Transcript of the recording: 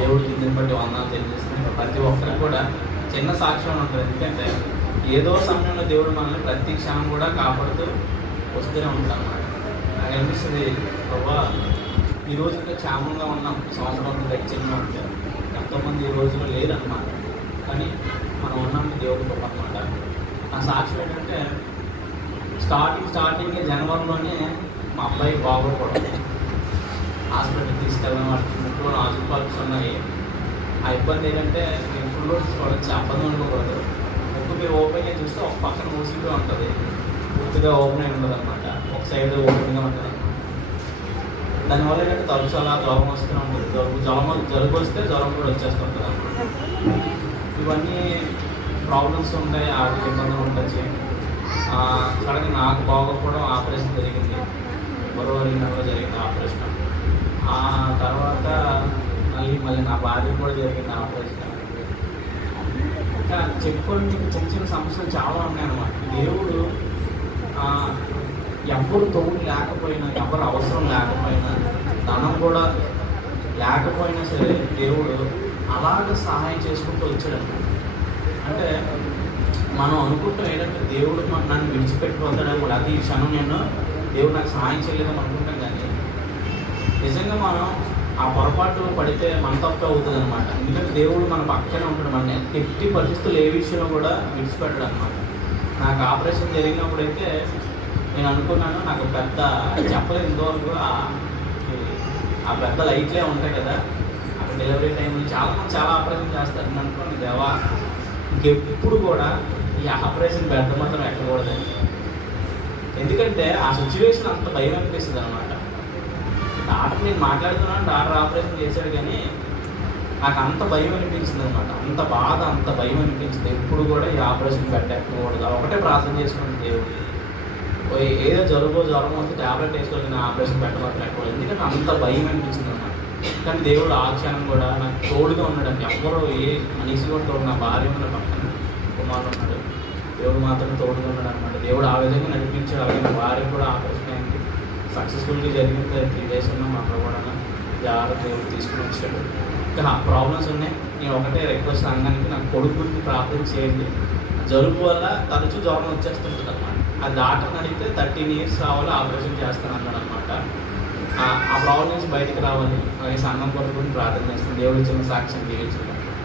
దేవుడు దీన్ని బట్టి వందనాలు తెలియజేస్తున్నాను. ప్రతి ఒక్కరికి కూడా చిన్న సాక్ష్యం ఉంటుంది. ఎందుకంటే ఏదో సమయంలో దేవుడు మనల్ని ప్రతి క్షణం కూడా కాపాడుతూ వస్తూనే ఉంటాడు అన్నమాట. నాకు అనిపిస్తుంది, ప్రభా ఈరోజు ఇంకా క్షేమంగా ఉన్నాం, సంవత్సరం దక్షిణంగా ఉంటే ఎంతోమంది ఈ రోజులో లేదన్నమాట. కానీ మనం ఉన్నాం దేవుడు గొప్ప అన్నమాట. నా సాక్ష్యం ఏంటంటే స్టార్టింగ్ జనవరిలోనే మా అబ్బాయి బాగోకూడదు, హాస్పిటల్ తీసుకెళ్ళడం, వాటికి ముక్కులో నాజుకు పల్ప్స్ ఉన్నాయి. ఆ ఇబ్బంది ఏంటంటే ఎప్పుడు కూడా చూడవచ్చు, అబ్బంది అనుకోకూడదు. ముక్కు మీరు ఓపెన్ చేసి చూస్తే ఒక పక్కన మూసిపోయి ఉంటుంది, పూర్తిగా ఓపెన్ అయి ఉండదు అనమాట, ఒక సైడ్ ఓపెన్గా ఉంటుంది అనమాట. దానివల్ల ఏంటంటే తరచు అలా జ్వరం వస్తూనే ఉంటుంది. జలుబు వస్తే జ్వరం కూడా వచ్చేస్తుంటుంది అనమాట. ఇవన్నీ ప్రాబ్లమ్స్ ఉంటాయి, ఆర్థిక ఇబ్బందులు ఉంటాయి. సడన్గా నాకు బాగోకపోవడం, ఆపరేషన్ జరిగింది, ఫిబ్రవరి నెలలో జరిగింది ఆపరేషన్. ఆ తర్వాత మళ్ళీ నా భార్య కూడా జరిగింది ఆపరేషన్. ఇంకా చెప్పుకోవడానికి చిన్న చిన్న సమస్యలు చాలా ఉన్నాయన్నమాట. దేవుడు ఎవరు తోడు లేకపోయినా, ఎవరు అవసరం లేకపోయినా, ధనం కూడా లేకపోయినా సరే దేవుడు అలాగ సహాయం చేసుకుంటూ వచ్చాడన్నమాట. అంటే మనం అనుకుంటాం ఏంటంటే దేవుడు నన్ను విడిచిపెట్టిపోతాడేమో, అది ఈ క్షణం నేను దేవుడు నాకు సహాయం చేయలేదని అనుకుంటాం. కానీ నిజంగా మనం ఆ పొరపాటు పడితే మన తప్పే అవుతుంది అనమాట. ఎందుకంటే దేవుడు మన పక్కనే ఉంటాడు, మన ఎట్టి పరిస్థితులు ఏ విషయంలో కూడా విడిచిపెట్టాడు అనమాట. నాకు ఆపరేషన్ జరిగినప్పుడైతే నేను అనుకున్నాను, నాకు పెద్ద చెప్పలేదు ఇంతవరకు, ఆ పెద్ద లైట్లే ఉంటాయి కదా అక్కడ డెలివరీ టైంలో చాలామంది చాలా ఆపరేషన్ చేస్తారు. నేను అనుకోండి, దేవా ఇంకెప్పుడు కూడా ఈ ఆపరేషన్ బెడ్ మాత్రం ఎక్కకూడదని. ఎందుకంటే ఆ సిచ్యువేషన్ అంత భయం అనిపిస్తుంది అనమాట. డాక్టర్ నేను మాట్లాడుతున్నాను, డాక్టర్ ఆపరేషన్ చేశాడు, కానీ నాకు అంత భయం అనిపించింది అనమాట. అంత బాధ, అంత భయం అనిపించింది. ఎప్పుడు కూడా ఈ ఆపరేషన్ బెడ్ ఎక్కకూడదు, ఒకటే ప్రార్థన చేసుకుంటే దేవుడు ఏదో జ్వరం వస్తే ట్యాబ్లెట్ వేసుకోవాలి, ఆపరేషన్ బెడ్ మాత్రం ఎక్కకూడదు. ఎందుకంటే అంత భయం అనిపించింది అనమాట. కానీ దేవుడు ఆ క్షణం కూడా నాకు తోడుగా ఉన్నాడు. ఎవరో ఏ మనిషి కూడా తోడు, నా భార్య ఉన్న పక్కన కుమారుడు ఉన్నాడు, దేవుడు మాత్రం తోడుగా ఉన్నాడు అనమాట. దేవుడు ఆ విధంగా నడిపించాడు. అలాగే నా భార్య కూడా ఆపరేషన్ అయింది, సక్సెస్ఫుల్గా జరిగింది. 3 days ఉన్నాం అక్కడ కూడా జాగ్రత్త దేవుడు తీసుకుని వచ్చాడు. ఇంకా ప్రాబ్లమ్స్ ఉన్నాయి. నేను ఒకటే రిక్వెస్ట్ అనడానికి, నాకు కొడుకు గురించి ప్రార్థన చేయండి. జలుబు వల్ల తరచూ జ్వరం వచ్చేస్తుంటుంది అనమాట. ఆ డాక్టర్ని అడిగితే 13 years రావాలి, ఆపరేషన్ చేస్తాను అన్నాడు అనమాట. ఆ ప్రాబ్లం నుంచి బయటకు రావాలి. అలాగే సంఘం కొరకు ప్రార్థన చేస్తాను. దేవుడు ఇచ్చిన సాక్ష్యం జీవించాలి.